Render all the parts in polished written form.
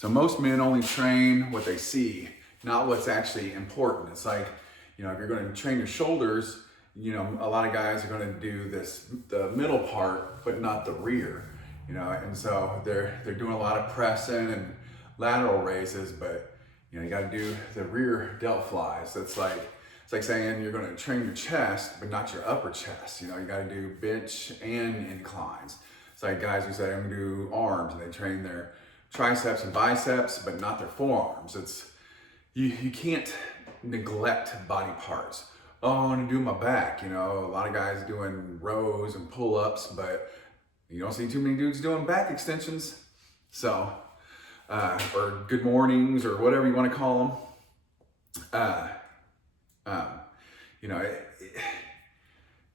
So most men only train what they see, not what's actually important. It's like, you know, if you're going to train your shoulders, you know, a lot of guys are going to do the middle part, but not the rear, you know, and so they're doing a lot of pressing and lateral raises, but you know, you got to do the rear delt flies. It's like saying you're going to train your chest, but not your upper chest. You know, you got to do bench and inclines. It's like guys who say I'm going to do arms, and they train their triceps and biceps, but not their forearms. It's you can't neglect body parts. Oh, I want to do my back. You know, a lot of guys doing rows and pull-ups, but you don't see too many dudes doing back extensions. So, or good mornings, or whatever you want to call them. You know,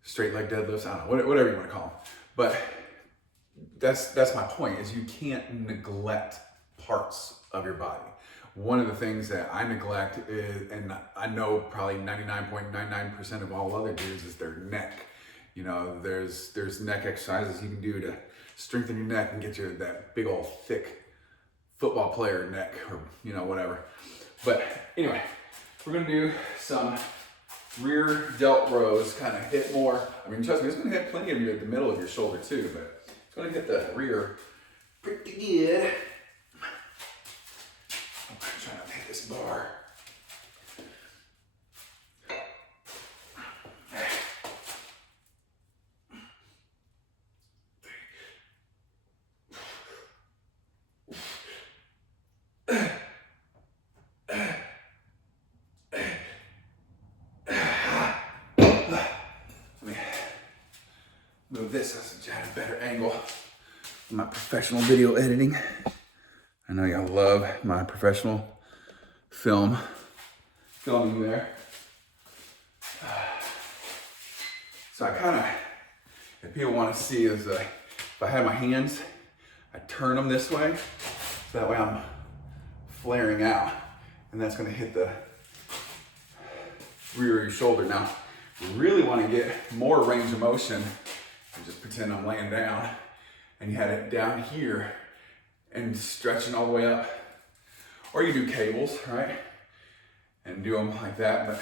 straight leg deadlifts, I don't know, whatever you want to call them. But that's my point, is you can't neglect parts of your body. One of the things that I neglect is, and I know probably 99.99% of all other dudes, is their neck. You know, there's neck exercises you can do to strengthen your neck and get you that big old thick football player neck, or you know, whatever. But anyway, we're gonna do some rear delt rows, kind of hit more. I mean, trust me, it's gonna hit plenty of you at the middle of your shoulder too, but it's gonna hit the rear pretty good. I'm trying not to hit this bar. Move this at a better angle for my professional video editing. I know y'all love my professional filming there. So I kind of, if people want to see, is if I had my hands, I turn them this way, so that way I'm flaring out, and that's going to hit the rear of your shoulder. Now, you really want to get more range of motion. Just pretend I'm laying down, and you had it down here and stretching all the way up. Or you do cables, right? And do them like that, but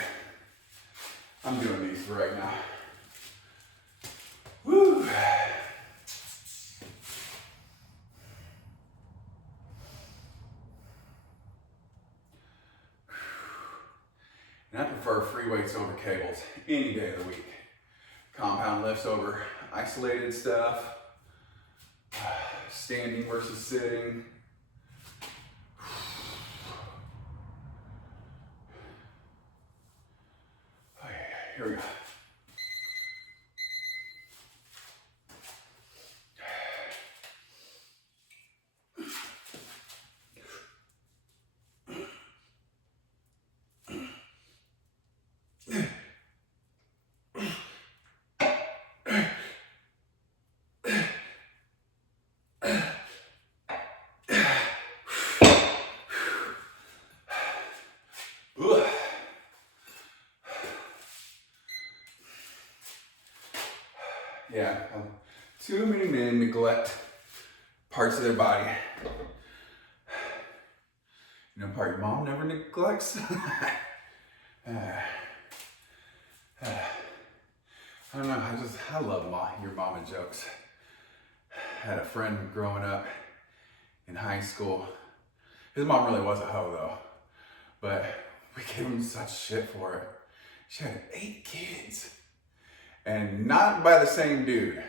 I'm doing these for right now. Woo! And I prefer free weights over cables any day of the week. Compound lifts over isolated stuff, standing versus sitting. Oh, yeah, here we go. Yeah, too many men neglect parts of their body. You know, part your mom never neglects. I don't know, I love your mama jokes. I had a friend growing up in high school. His mom really was a hoe though, but we gave him such shit for it. She had 8 kids. And not by the same dude.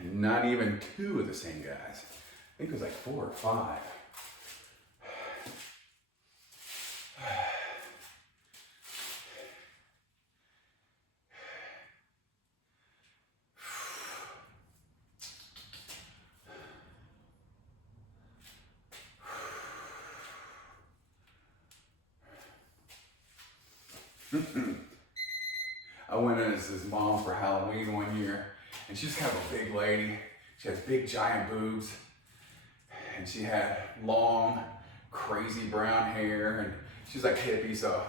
Not even 2 of the same guys. I think it was like 4 or 5. I went in as his mom for Halloween one year, and she's kind of a big lady. She has big giant boobs, and she had long, crazy brown hair, and she's like hippie, so,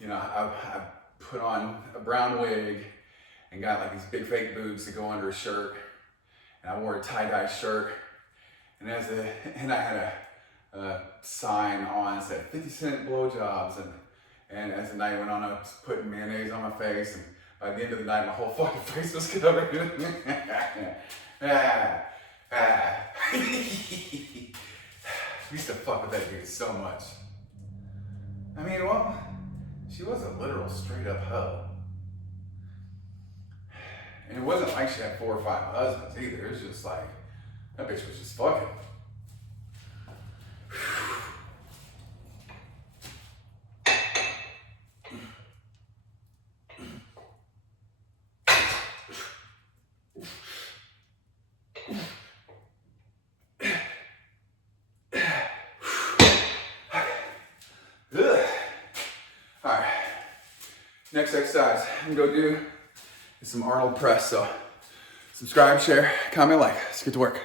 you know, I put on a brown wig and got like these big fake boobs to go under a shirt, and I wore a tie-dye shirt, and I had sign on that said 50-cent blowjobs, and as the night went on, I was putting mayonnaise on my face, and by the end of the night, my whole fucking face was covered. We used to fuck with that dude so much. I mean, well, she was a literal straight up hoe. And it wasn't like she had 4 or 5 husbands either. It was just like, that bitch was just fucking. Alright, next exercise I'm gonna go do is some Arnold press. So subscribe, share, comment, like. Let's get to work.